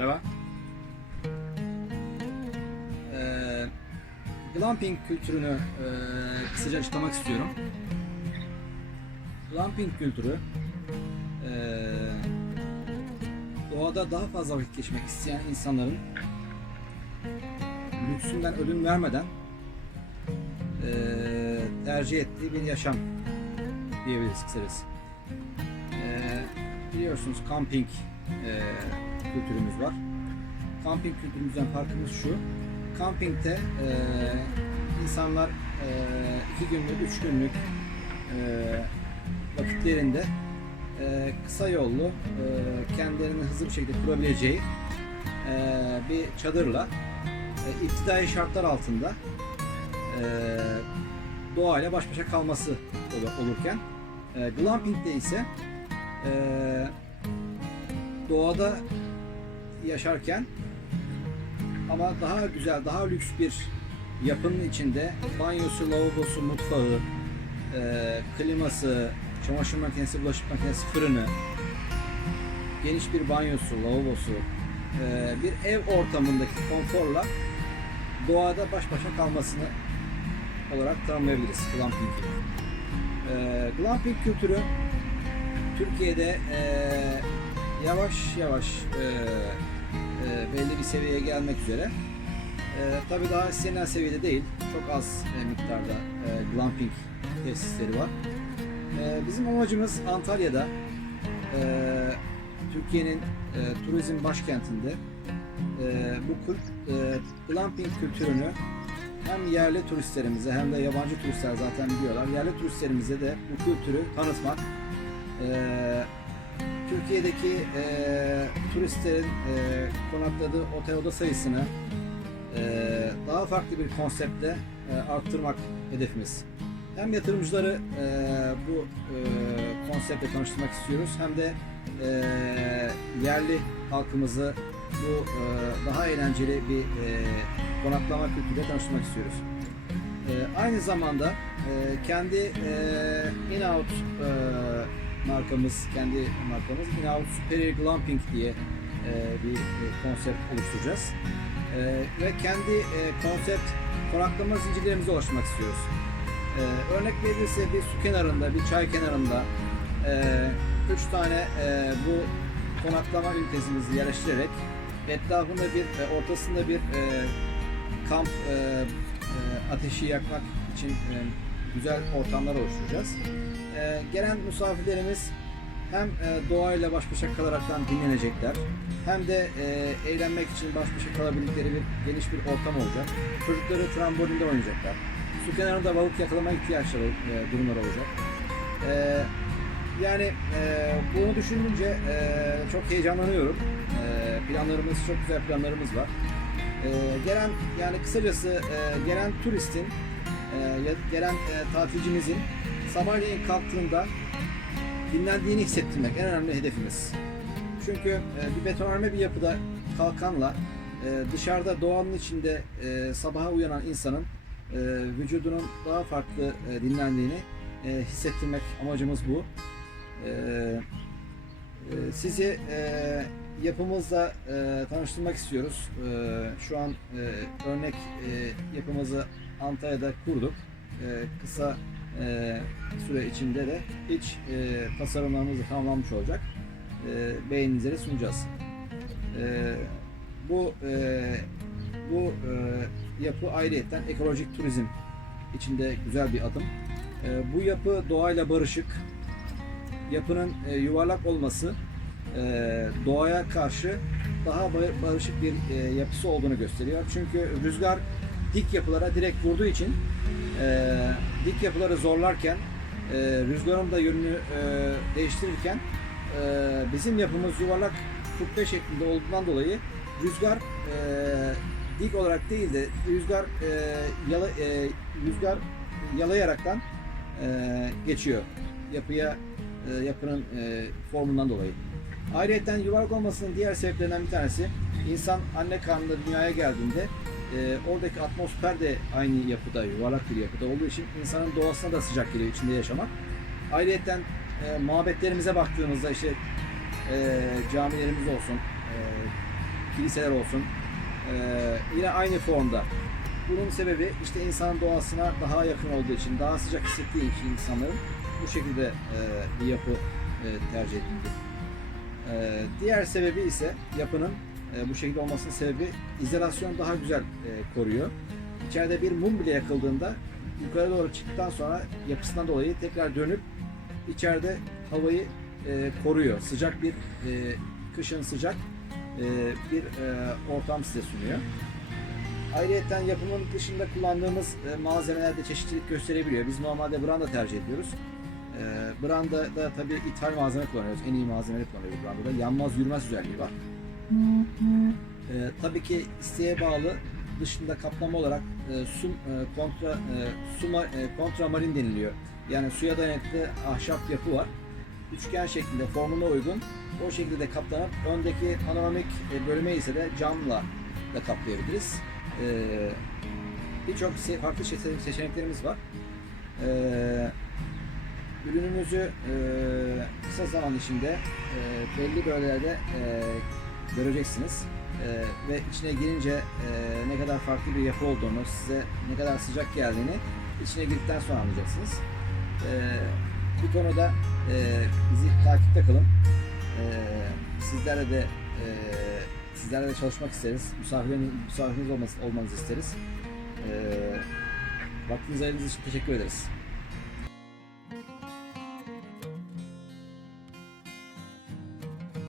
Merhaba. Ee, glamping kültürünü e, kısaca açıklamak istiyorum. Glamping kültürü e, doğada daha fazla vakit geçirmek isteyen insanların lüksünden ödün vermeden e, tercih ettiği bir yaşam diyebiliriz kısacası. E, biliyorsunuz camping e, kültürümüz var. Kamping kültürümüzden farkımız şu. Kampingde e, insanlar e, iki günlük, üç günlük e, vakitlerinde e, kısa yollu e, kendilerini hızlı bir şekilde kurabileceği e, bir çadırla e, iptidai şartlar altında e, doğayla baş başa kalması ol- olurken e, glampingde ise e, doğada yaşarken ama daha güzel, daha lüks bir yapının içinde banyosu, lavabosu, mutfağı, e, kliması, çamaşır makinesi, bulaşık makinesi, fırını, geniş bir banyosu, lavabosu, e, bir ev ortamındaki konforla doğada baş başa kalmasını olarak tanımlayabiliriz glamping. E, glamping kültürü Türkiye'de e, yavaş yavaş e, e, belli bir seviyeye gelmek üzere. E, tabii daha istenilen seviyede değil. Çok az e, miktarda e, glamping tesisleri var. E, bizim amacımız Antalya'da e, Türkiye'nin e, turizm başkentinde e, bu e, glamping kültürünü hem yerli turistlerimize hem de yabancı turistler zaten biliyorlar. Yerli turistlerimize de bu kültürü tanıtmak, e, Türkiye'deki e, turistlerin e, konakladığı otel oda sayısını e, daha farklı bir konseptle e, arttırmak hedefimiz. Hem yatırımcıları e, bu e, konseptle tanıştırmak istiyoruz hem de e, yerli halkımızı bu e, daha eğlenceli bir e, konaklama kültürüyle tanıştırmak istiyoruz. E, aynı zamanda e, kendi e, in-out e, markamız, kendi markamız In-Out Superior Glamping diye e, bir e, konsept oluşturacağız. E, ve kendi e, konsept konaklama zincirlerimize ulaşmak istiyoruz. E, örnek verilirse bir su kenarında, bir çay kenarında e, üç tane e, bu konaklama ünitesimizi yerleştirerek etrafında bir, e, ortasında bir e, kamp e, e, ateşi yakmak için e, güzel ortamlar oluşturacağız. E, gelen misafirlerimiz hem e, doğayla baş başa kalaraktan dinlenecekler hem de e, eğlenmek için baş başa kalabildikleri bir geniş bir ortam olacak. Çocukları trambolinde oynayacaklar. Su kenarında balık yakalama ihtiyaçları e, durumlar olacak. E, yani e, bunu düşününce e, çok heyecanlanıyorum. E, planlarımız çok güzel planlarımız var. E, gelen yani kısacası e, gelen turistin e, gelen e, tatilcimizin sabahleyin kalktığında dinlendiğini hissettirmek en önemli hedefimiz. Çünkü e, bir betonarme bir yapıda kalkanla e, dışarıda doğanın içinde e, sabaha uyanan insanın e, vücudunun daha farklı e, dinlendiğini e, hissettirmek amacımız bu. E, e, sizi e, yapımızla e, tanıştırmak istiyoruz. E, şu an e, örnek e, yapımızı Antalya'da kurduk. E, kısa e, süre içinde de iç e, tasarımlarımız da tamamlanmış olacak. E, beğeninize de sunacağız. E, bu e, bu e, yapı ayrıyetten ekolojik turizm içinde güzel bir adım. E, bu yapı doğayla barışık. Yapının e, yuvarlak olması e, doğaya karşı daha ba- barışık bir e, yapısı olduğunu gösteriyor. Çünkü rüzgar dik yapılara direkt vurduğu için e, dik yapıları zorlarken e, rüzgarın da yönünü e, değiştirirken e, bizim yapımız yuvarlak kubbe şeklinde olduğundan dolayı rüzgar e, dik olarak değil de rüzgar e, yala, e, rüzgar yalayaraktan e, geçiyor yapıya e, yapının e, formundan dolayı. Ayrıca yuvarlak olmasının diğer sebeplerinden bir tanesi insan anne karnında dünyaya geldiğinde e, oradaki atmosfer de aynı yapıda, yuvarlak bir yapıda olduğu için insanın doğasına da sıcak geliyor içinde yaşamak. Ayrıca e, mabetlerimize baktığımızda işte e, camilerimiz olsun, e, kiliseler olsun. E, yine aynı formda. Bunun sebebi işte insanın doğasına daha yakın olduğu için, daha sıcak hissettiği için insanların bu şekilde e, bir yapı e, tercih edildi. E, diğer sebebi ise yapının bu şekilde olmasının sebebi izolasyon daha güzel e, koruyor. İçeride bir mum bile yakıldığında yukarı doğru çıktıktan sonra yapısından dolayı tekrar dönüp içeride havayı e, koruyor. Sıcak bir e, kışın sıcak e, bir e, ortam size sunuyor. Ayrıca yapımın dışında kullandığımız e, malzemelerde çeşitlilik gösterebiliyor. Biz normalde branda tercih ediyoruz. E, branda da tabii ithal malzeme kullanıyoruz. En iyi malzemeleri kullanıyoruz brandada. Yanmaz yürümez özelliği var. E, tabii ki isteğe bağlı dışında kaplama olarak e, su e, kontra e, su ma- e, kontramarin deniliyor. Yani suya dayanıklı ahşap yapı var. Üçgen şeklinde formuna uygun. O şekilde de kaplanıp öndeki panoramik e, bölüme ise de camla da kaplayabiliriz. E, Birçok farklı seçe- seçeneklerimiz var. E, ürünümüzü e, kısa zaman içinde e, belli bölgelerde e, göreceksiniz. Ee, ve içine girince e, ne kadar farklı bir yapı olduğunu, size ne kadar sıcak geldiğini içine girdikten sonra anlayacaksınız. Ee, bu konuda e, bizi takipte kalın. Ee, sizlerle de e, sizlerle de çalışmak isteriz. Misafirleriniz, misafiriniz olması, olmanızı isteriz. Ee, vaktinizi ayırdığınız için teşekkür ederiz.